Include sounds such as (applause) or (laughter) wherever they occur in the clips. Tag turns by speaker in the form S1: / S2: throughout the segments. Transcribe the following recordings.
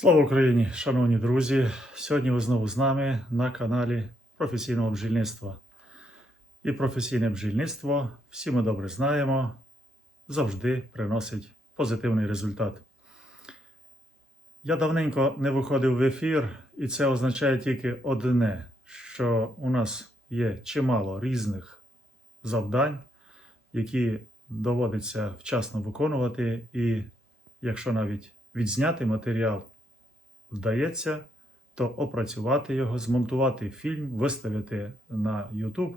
S1: Слава Україні, шановні друзі! Сьогодні ви знову з нами на каналі професійного бджільництва. І професійне бджільництво, всі ми добре знаємо, завжди приносить позитивний результат. Я давненько не виходив в ефір, і це означає тільки одне: що у нас є чимало різних завдань, які доводиться вчасно виконувати, і якщо навіть відзняти матеріал вдається, то опрацювати його, змонтувати фільм, виставити на YouTube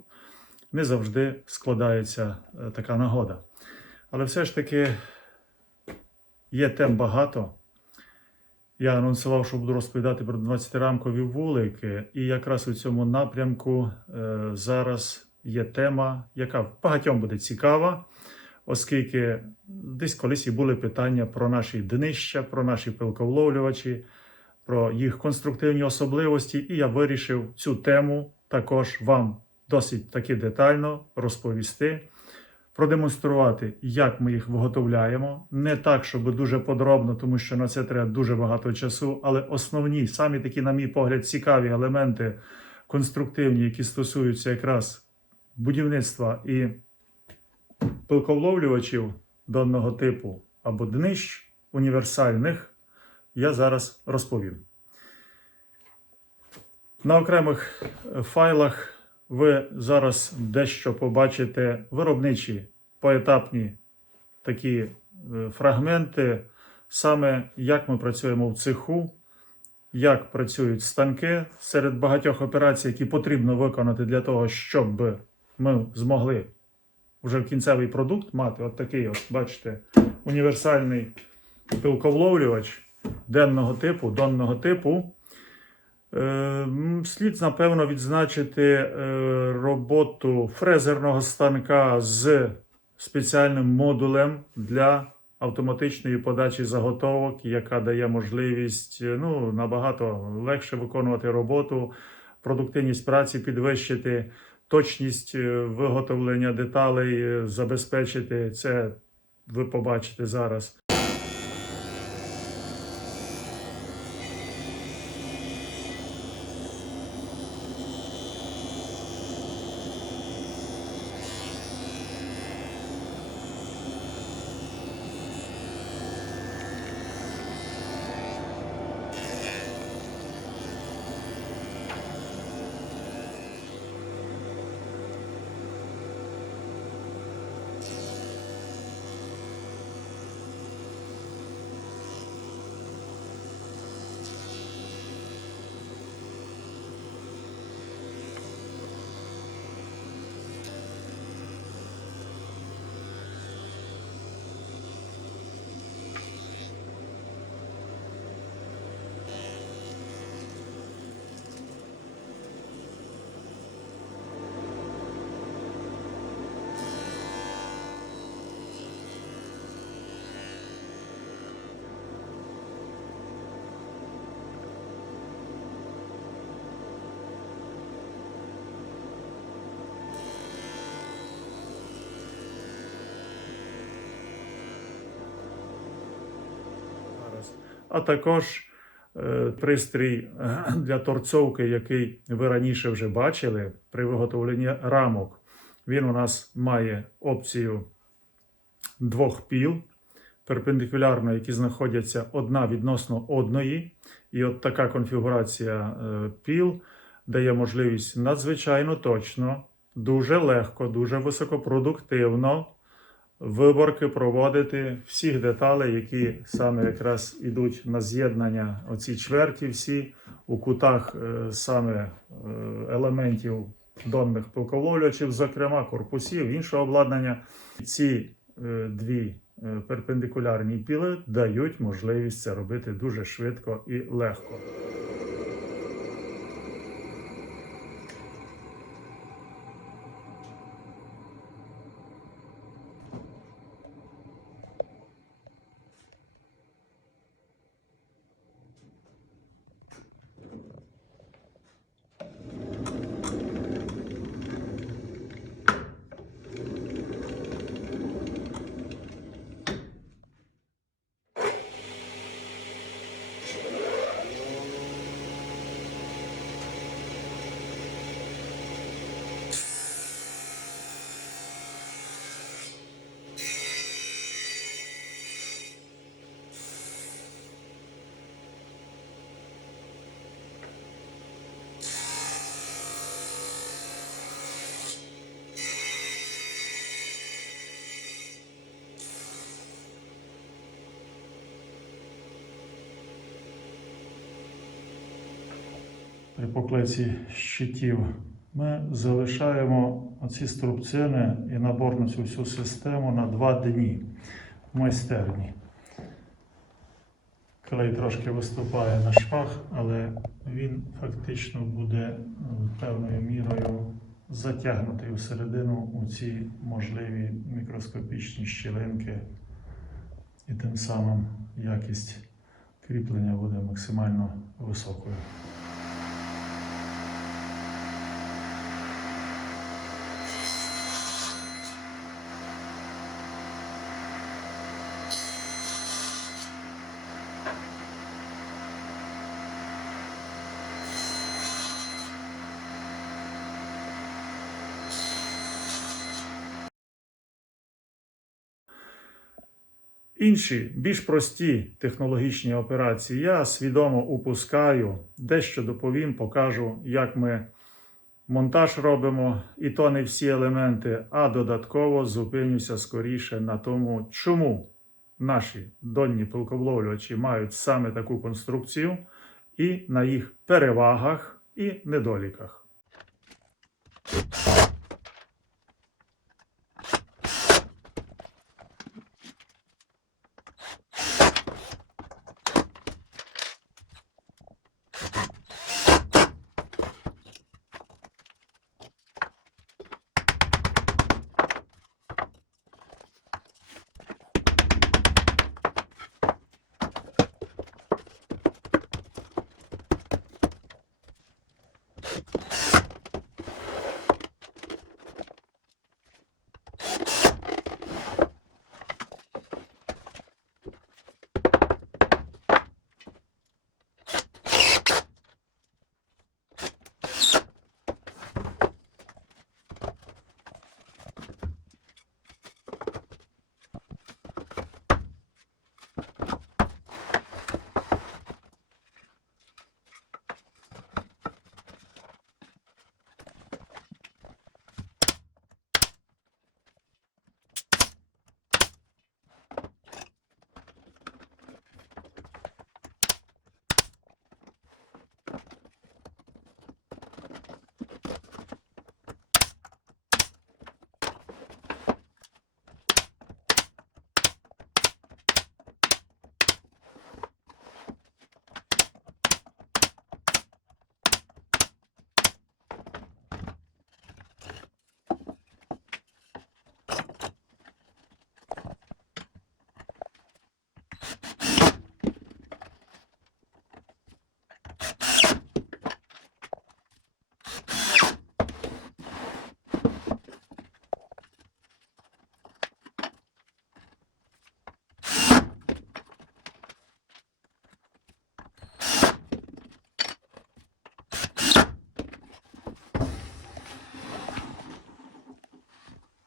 S1: не завжди складається е, така нагода. Але все ж таки є тем багато. Я анонсував, що буду розповідати про 12-рамкові вулики, і якраз у цьому напрямку е, зараз є тема, яка багатьом буде цікава, оскільки десь колись і були питання про наші днища, про наші пилковловлювачі, про їх конструктивні особливості, і я вирішив цю тему також вам досить таки детально розповісти, продемонструвати, як ми їх виготовляємо. Не так, щоб дуже подробно, тому що на це треба дуже багато часу, але основні, самі такі, на мій погляд, цікаві елементи конструктивні, які стосуються якраз будівництва і пилковловлювачів даного типу або днищ універсальних, я зараз розповім. На окремих файлах ви зараз дещо побачите виробничі поетапні такі е, фрагменти, саме як ми працюємо в цеху, як працюють станки серед багатьох операцій, які потрібно виконати для того, щоб ми змогли вже в кінцевий продукт мати. От такий, от, бачите, універсальний пилковловлювач денного типу, донного типу. Е, Слід, напевно, відзначити е, роботу фрезерного станка з спеціальним модулем для автоматичної подачі заготовок, яка дає можливість е, ну, набагато легше виконувати роботу, продуктивність праці підвищити, точність е, виготовлення деталей е, забезпечити. Це ви побачите зараз. А також е, пристрій (clears throat) для торцовки, який ви раніше вже бачили при виготовленні рамок. Він у нас має опцію двох піл перпендикулярно, які знаходяться одна відносно одної. І от така конфігурація е, піл дає можливість надзвичайно точно, дуже легко, дуже високопродуктивно виборки проводити всіх деталей, які саме якраз ідуть на з'єднання оці чверті всі у кутах е, саме е, елементів донних пилковловлювачів, зокрема корпусів, іншого обладнання. Ці е, дві перпендикулярні піли дають можливість це робити дуже швидко і легко. При поклеці щитів ми залишаємо оці струбцини і набор на цю всю систему на два дні в майстерні. Клей трошки виступає на швах, але він фактично буде е, певною мірою затягнутий всередину у ці можливі мікроскопічні щілинки, і тим самим якість кріплення буде максимально високою. Інші більш прості технологічні операції я свідомо упускаю, дещо доповім, покажу, як ми монтаж робимо, і то не всі елементи, а додатково зупинюся скоріше на тому, чому наші донні пилковловлювачі мають саме таку конструкцію, і на їх перевагах і недоліках.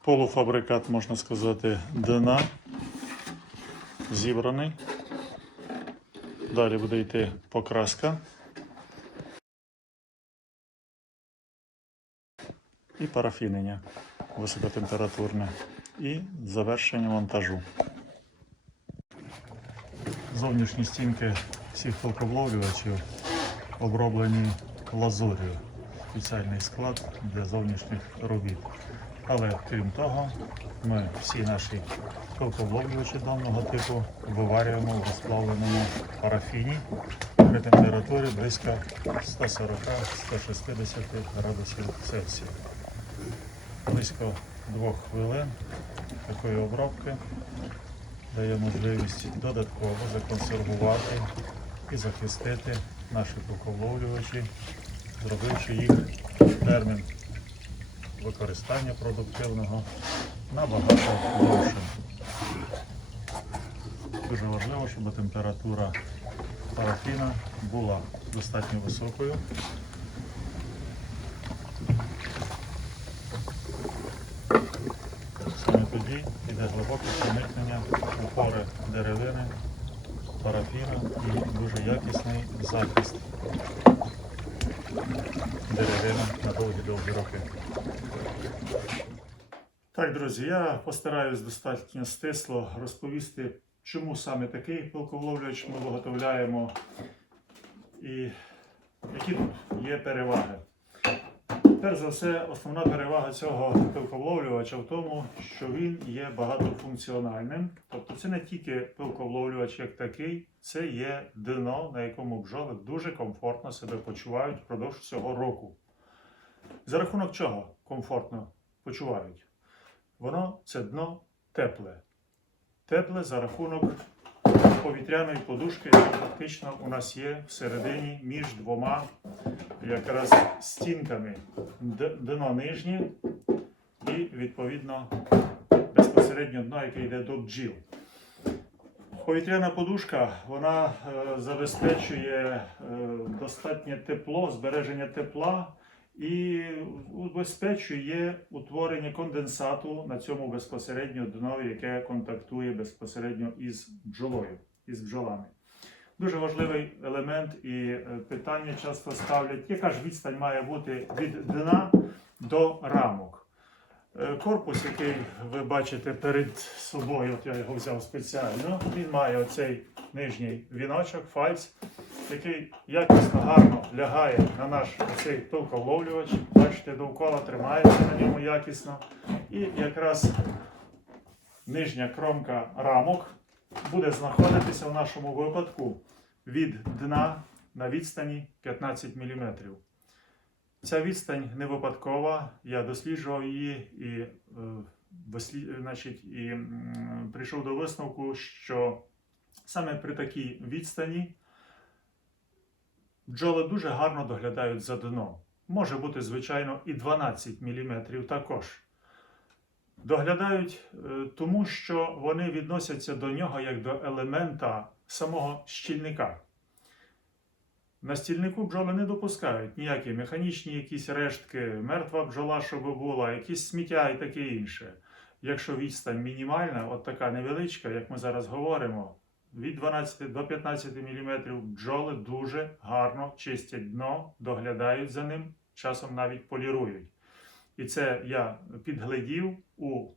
S1: Полуфабрикат, можна сказати, дна зібраний. Далі буде йти покраска. І парафінення високотемпературне. І завершення монтажу. Зовнішні стінки всіх толковловлювачів оброблені лазур'ю. Спеціальний склад для зовнішніх робіт. Але крім того, ми всі наші толковловлювачі даного типу виварюємо в розплавленому парафіні при температурі близько 140-160 градусів Цельсія. Близько двох хвилин такої обробки дає можливість додатково законсервувати і захистити наші толковловлювачі, зробивши їх термін використання продуктивного набагато довшим. Дуже важливо, щоб температура парафіна була достатньо високою. Саме тоді йде глибоке проникнення у пори деревини, парафіна і дуже якісний захист деревини на довгі-довгі роки. Так, друзі, я постараюсь достатньо стисло розповісти, чому саме такий пилковловлювач ми виготовляємо і Які тут є переваги? Перш за все, основна перевага цього пилковловлювача в тому, що він є багатофункціональним. Тобто це не тільки пилковловлювач як такий, це є дно, на якому бджоли дуже комфортно себе почувають впродовж цього року. За рахунок чого комфортно почувають? Воно це дно тепле. Тепле за рахунок повітряної подушки, яка фактично у нас є всередині між двома якраз стінками. Дно нижнє і відповідно безпосередньо дно, яке йде до бджіл. Повітряна подушка вона е, забезпечує е, достатнє тепло, збереження тепла і убезпечує утворення конденсату на цьому безпосередньо днові, яке контактує безпосередньо із бджолою, із бджолами. Дуже важливий елемент і е, питання часто ставлять, яка ж відстань має бути від дна до рамок. Е, Корпус, який ви бачите перед собою, от я його взяв спеціально, він має оцей нижній віночок, фальц, який якісно гарно лягає на наш оцей пилковловлювач. Бачите, довкола тримається на ньому якісно. І якраз нижня кромка рамок буде знаходитися в нашому випадку від дна на відстані 15 мм. Ця відстань не випадкова. Я досліджував її і, е, значить, і прийшов до висновку, що саме при такій відстані бджоли дуже гарно доглядають за дном. Може бути, звичайно, і 12 мм також. Доглядають е, тому, що вони відносяться до нього як до елемента самого щільника. На стільнику бджоли не допускають ніякі механічні якісь рештки, мертва бджола, щоб була, якісь сміття і таке інше. Якщо відстань мінімальна, от така невеличка, як ми зараз говоримо, від 12 до 15 мм бджоли дуже гарно чистять дно, доглядають за ним, часом навіть полірують. І це я підглядів у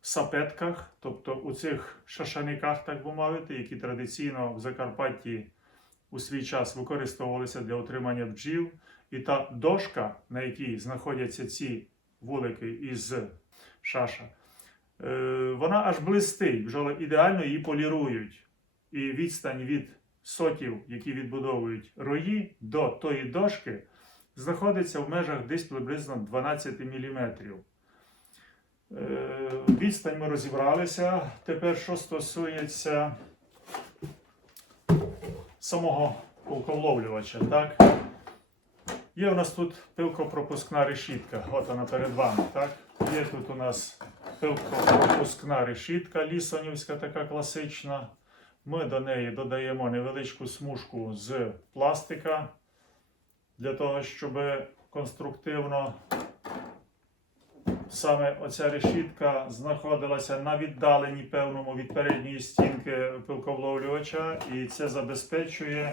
S1: сапетках, тобто у цих шашаниках, так би мовити, які традиційно в Закарпатті у свій час використовувалися для отримання бджіл. І та дошка, на якій знаходяться ці вулики із шаша, е, вона аж блистить. Бджоли ідеально її полірують. І відстань від сотів, які відбудовують рої, до тої дошки знаходиться в межах десь приблизно 12 мм. Відстань ми розібралися. Тепер, що стосується самого пилковловлювача, так? Є у нас тут пилкопропускна решітка, от вона перед вами, так? Є тут у нас пилкопропускна решітка, лісонівська, така класична. Ми до неї додаємо невеличку смужку з пластика для того, щоб конструктивно саме оця решітка знаходилася на віддаленні певному від передньої стінки пилковловлювача, і це забезпечує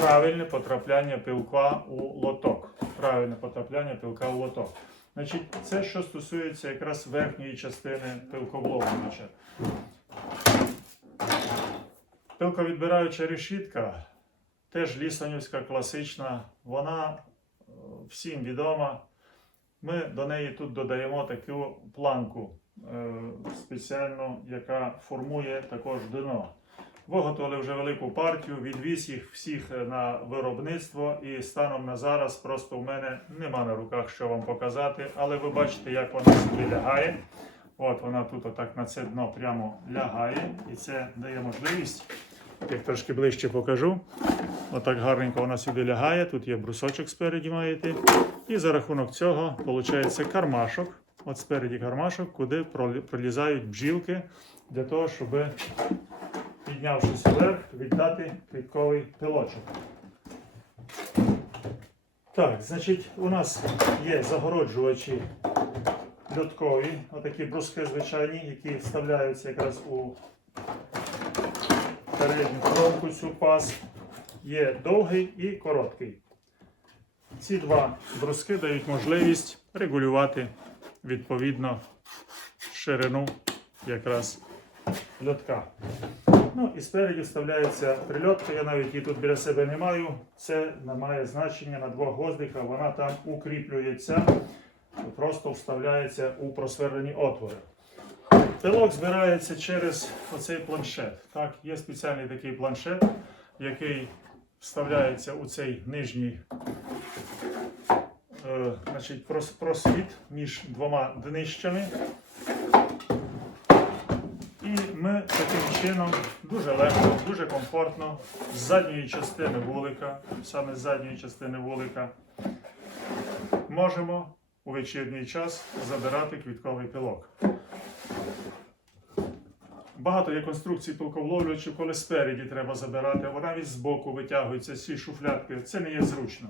S1: правильне потрапляння пилка у лоток. Правильне потрапляння пилка у лоток. Значить, це що стосується якраз верхньої частини пилковловлювача. Пилковідбираюча решітка, теж лісонівська класична, вона е, всім відома. Ми до неї тут додаємо таку планку е, спеціальну, яка формує також дно. Виготовили вже велику партію, відвіз їх всіх на виробництво, і станом на зараз просто в мене нема на руках, що вам показати, але ви бачите, як вона сюди лягає. От вона тут отак на це дно прямо лягає, і це дає можливість. Як трошки ближче покажу. Отак гарненько вона сюди лягає. Тут є брусочок спереді маєте. І за рахунок цього виходить кармашок. От спереді кармашок, куди пролізають бджілки для того, щоб, піднявшись вверх, віддати квітковий пилочок. Так, значить, у нас є загороджувачі льоткові, отакі бруски звичайні, які вставляються якраз у передню кромку цю пас. Є довгий і короткий. Ці два бруски дають можливість регулювати відповідно ширину якраз льотка. Ну і спереді вставляється прильотка. Я навіть її тут біля себе не маю. Це не має значення на двох гвоздиках. Вона там укріплюється, просто вставляється у просверлені отвори. Пилок збирається через оцей планшет. Так, є спеціальний такий планшет, який вставляється у цей нижній е, значить, просвіт між двома днищами. І ми таким чином дуже легко, дуже комфортно з задньої частини вулика, саме з задньої частини вулика, можемо у вечірній час забирати квітковий пилок. Багато є конструкцій пилковловлювачів, коли спереді треба забирати, або навіть збоку витягуються ці шуфлятки. Це не є зручно.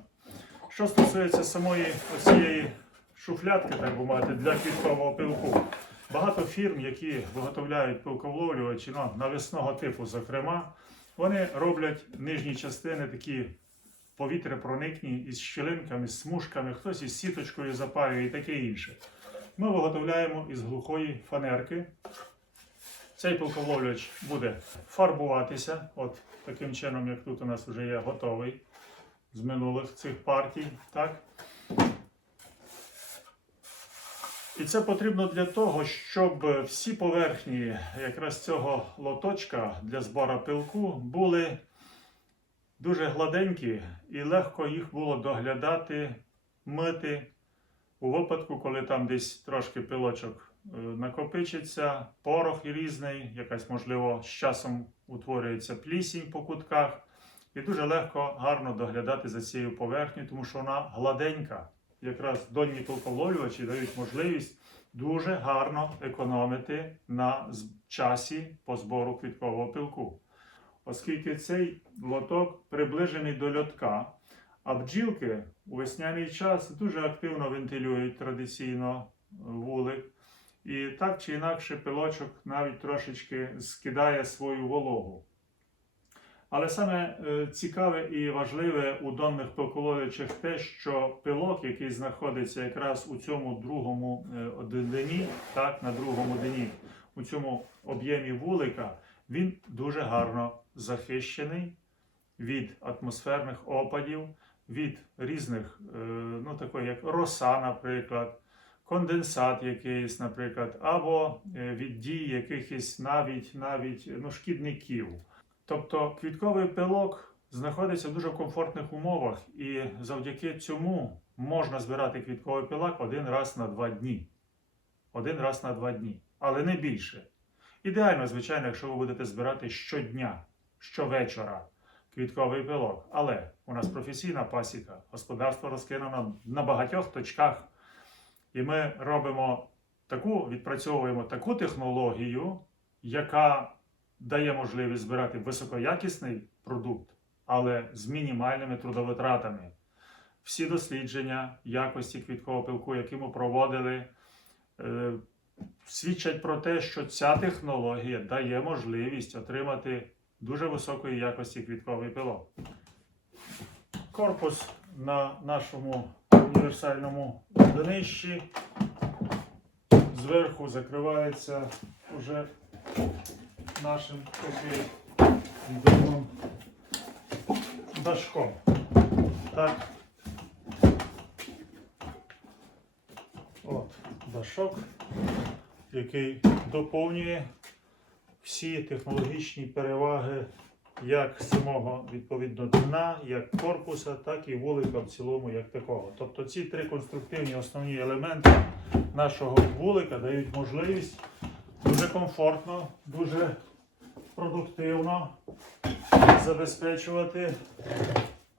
S1: Що стосується самої цієї шуфлятки, так би мовити, для квіткового пилку, багато фірм, які виготовляють пилковловлювачі, ну, навісного типу, зокрема, вони роблять нижні частини такі повітряпроникні із щілинками, з смужками, хтось із сіточкою запаює і таке інше. Ми виготовляємо із глухої фанерки. Цей пилковловлювач буде фарбуватися, от таким чином, як тут у нас вже є готовий з минулих цих партій. Так? І це потрібно для того, щоб всі поверхні якраз цього лоточка для збору пилку були дуже гладенькі і легко їх було доглядати, мити у випадку, коли там десь трошки пилочок накопичиться, порох різний, якась, можливо, з часом утворюється плісінь по кутках. І дуже легко, гарно доглядати за цією поверхнею, тому що вона гладенька. Якраз донні пилковловлювачі дають можливість дуже гарно економити на часі по збору квіткового пилку. Оскільки цей лоток приближений до льотка, а бджілки у весняний час дуже активно вентилюють традиційно е, вулик. І так чи інакше пилочок навіть трошечки скидає свою вологу. Але саме е, цікаве і важливе у донних пилководичах те, що пилок, який знаходиться якраз у цьому другому е, дні, так, на другому дні, у цьому об'ємі вулика, він дуже гарно захищений від атмосферних опадів, від різних, е, ну такої як роса, наприклад, конденсат якийсь, наприклад, або е, від дій якихось навіть, навіть ну, шкідників. Тобто квітковий пилок знаходиться в дуже комфортних умовах, і завдяки цьому можна збирати квітковий пилок один раз на два дні. Один раз на два дні, але не більше. Ідеально, звичайно, якщо ви будете збирати щодня, щовечора квітковий пилок. Але у нас професійна пасіка, господарство розкинено на багатьох точках, і ми робимо таку, відпрацьовуємо таку технологію, яка дає можливість збирати високоякісний продукт, але з мінімальними трудовитратами. Всі дослідження якості квіткового пилку, які ми проводили, е, свідчать про те, що ця технологія дає можливість отримати дуже високої якості квітковий пилок. Корпус на нашому універсальному днищі зверху закривається вже нашим таким дашком. Так. От, дашок, який доповнює всі технологічні переваги як самого відповідно дна, як корпуса, так і вулика в цілому, як такого. Тобто ці три конструктивні основні елементи нашого вулика дають можливість дуже комфортно, дуже продуктивно забезпечувати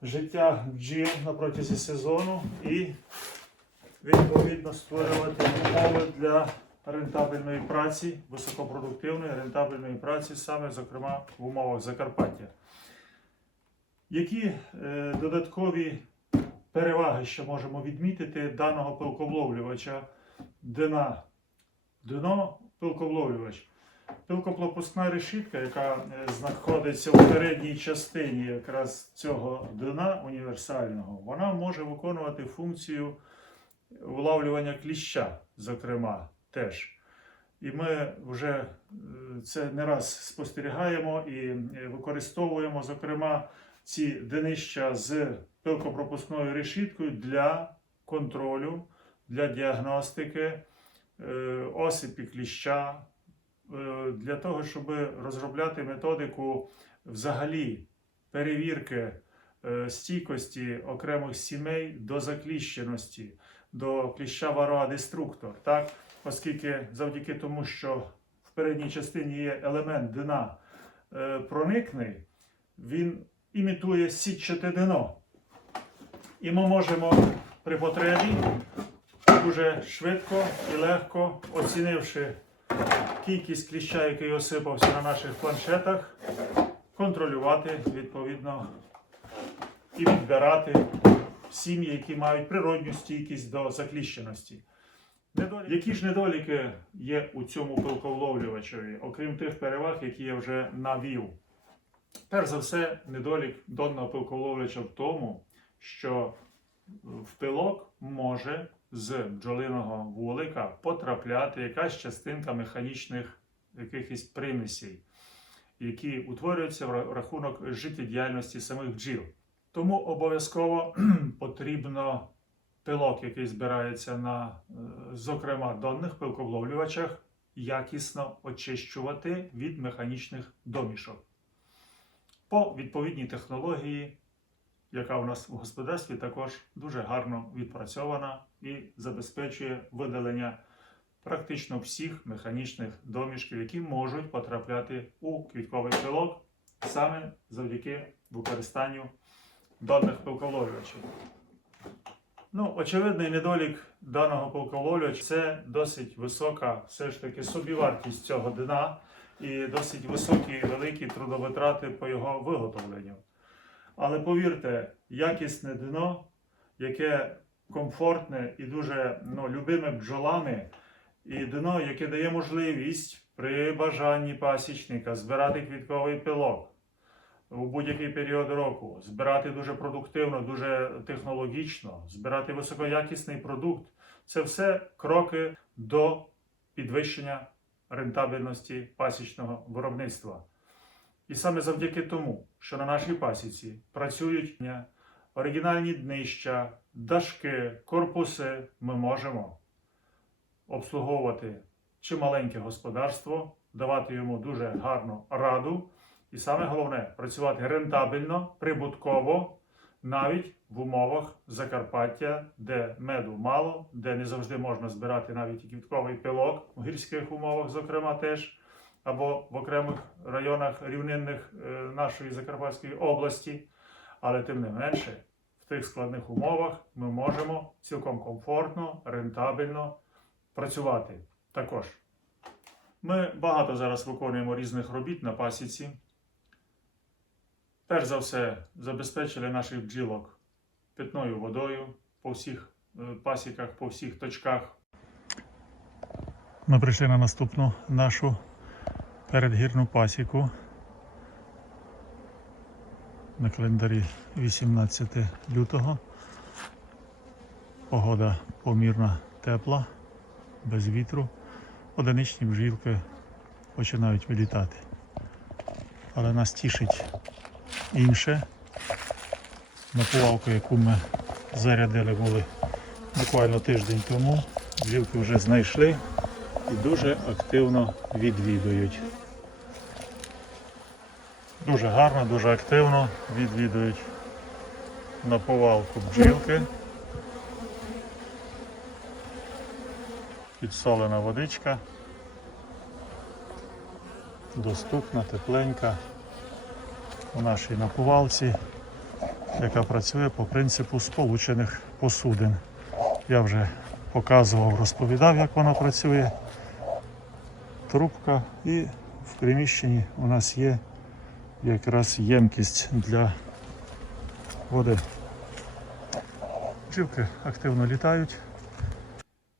S1: життя бджіл на протязі сезону і відповідно створювати умови для рентабельної праці, високопродуктивної рентабельної праці, саме зокрема в умовах Закарпаття. Які е, додаткові переваги ще можемо відмітити даного пилковловлювача дна? Дно пилковловлювач. Пилкопропускна решітка, яка е, знаходиться у передній частині якраз цього дна універсального, вона може виконувати функцію влавлювання кліща, зокрема, теж. І ми вже е, це не раз спостерігаємо і е, використовуємо, зокрема, ці днища з пилкопропускною решіткою для контролю, для діагностики е, осипі кліща, для того, щоб розробляти методику взагалі перевірки стійкості окремих сімей до закліщеності, до кліща вароа деструктор. Так? Оскільки завдяки тому, що в передній частині є елемент дна е, проникний, він імітує сітчате дно. І ми можемо при потребі дуже швидко і легко, оцінивши кількість кліща, який осипався на наших планшетах, контролювати відповідно і відбирати сім'ї, які мають природню стійкість до закліщеності. Недоліки. Які ж недоліки є у цьому пилковловлювачеві, окрім тих переваг, які я вже навів? Перш за все, недолік донного пилковловлювача в тому, що в пилок може з бджолиного вулика потрапляти якась частинка механічних якихось примісей, які утворюються в рахунок життєдіяльності самих бджіл. Тому обов'язково (clears throat) потрібно пилок, який збирається на, е, зокрема, донних пилковловлювачах, якісно очищувати від механічних домішок. По відповідній технології, яка у нас в господарстві також дуже гарно відпрацьована і забезпечує видалення практично всіх механічних домішків, які можуть потрапляти у квітковий пилок саме завдяки використанню даних пилковловлювачів. Ну, очевидний недолік даного пилковловлювача – це досить висока все ж таки собівартість цього дна і досить високі і великі трудовитрати по його виготовленню. Але повірте, якісне дно, яке комфортне і дуже ну, любиме бджолами, і дно, яке дає можливість при бажанні пасічника збирати квітковий пилок у будь-який період року, збирати дуже продуктивно, дуже технологічно, збирати високоякісний продукт це все кроки до підвищення рентабельності пасічного виробництва. І саме завдяки тому, що на нашій пасіці працюють оригінальні днища, дашки, корпуси, ми можемо обслуговувати чималеньке господарство, давати йому дуже гарну раду. І саме головне працювати рентабельно, прибутково, навіть в умовах Закарпаття, де меду мало, де не завжди можна збирати навіть квітковий пилок, у гірських умовах, зокрема, теж, або в окремих районах рівнинних е, нашої Закарпатської області. Але тим не менше, в тих складних умовах ми можемо цілком комфортно, рентабельно працювати також. Ми багато зараз виконуємо різних робіт на пасіці. Перш за все, забезпечили наших бджілок питною водою по всіх е, пасіках, по всіх точках. Ми прийшли на наступну нашу передгірну пасіку. На календарі 18 лютого. Погода помірна тепла, без вітру. Одиничні бджілки починають вилітати. Але нас тішить інше. Напувалку, яку ми зарядили були буквально тиждень тому. Бджілки вже знайшли і дуже активно відвідують. Дуже гарно, дуже активно відвідують наповалку бджілки. Підсолена водичка. Доступна, тепленька у нашій напувалці, яка працює по принципу сполучених посудин. Я вже показував, розповідав, як вона працює. Трубка і в приміщенні у нас є якраз ємкість для води. Бджілки активно літають.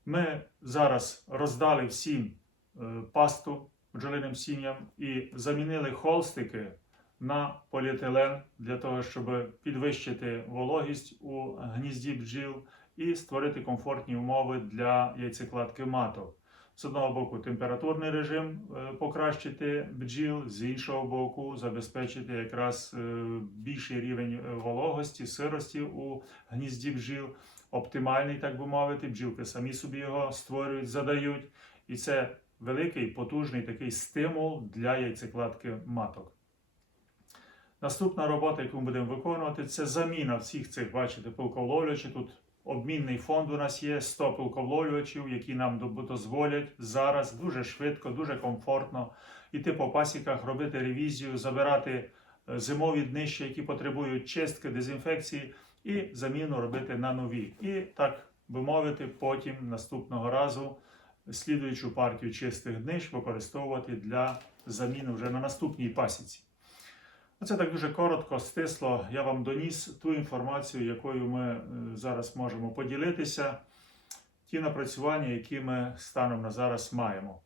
S1: Ми зараз роздали всім е, пасту бджолиним сім'ям і замінили холстики на поліетилен для того, щоб підвищити вологість у гнізді бджіл і створити комфортні умови для яйцекладки маток. з одного боку температурний режим е, покращити бджіл, з іншого боку, забезпечити якраз е, більший рівень е, вологості, сирості у гнізді бджіл, оптимальний, так би мовити. Бджілки самі собі його створюють, задають. І це великий, потужний такий стимул для яйцекладки маток. Наступна робота, яку ми будемо виконувати, це заміна всіх цих, бачите, пилковловлювачів. Тут обмінний фонд у нас є 100 пилковловлювачів, які нам дозволять зараз дуже швидко, дуже комфортно йти по пасіках, робити ревізію, забирати е, зимові днища, які потребують чистки, дезінфекції, і заміну робити на нові. І так би мовити, потім наступного разу слідуючу партію чистих днищ використовувати для заміни вже на наступній пасіці. Оце так дуже коротко, стисло. Я вам доніс ту інформацію, якою ми е, зараз можемо поділитися, ті напрацювання, які ми станом на зараз маємо.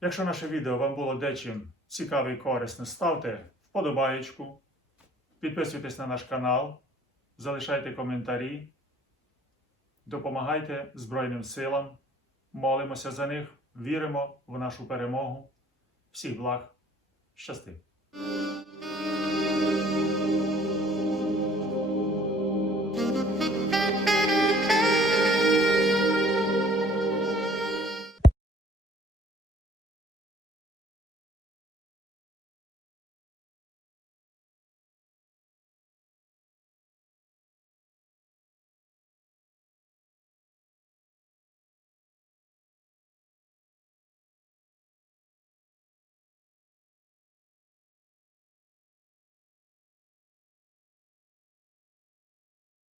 S1: Якщо наше відео вам було дечим цікаве і корисне, ставте вподобаєчку, підписуйтесь на наш канал, залишайте коментарі, допомагайте Збройним силам, молимося за них, віримо в нашу перемогу. Всіх благ, щасти!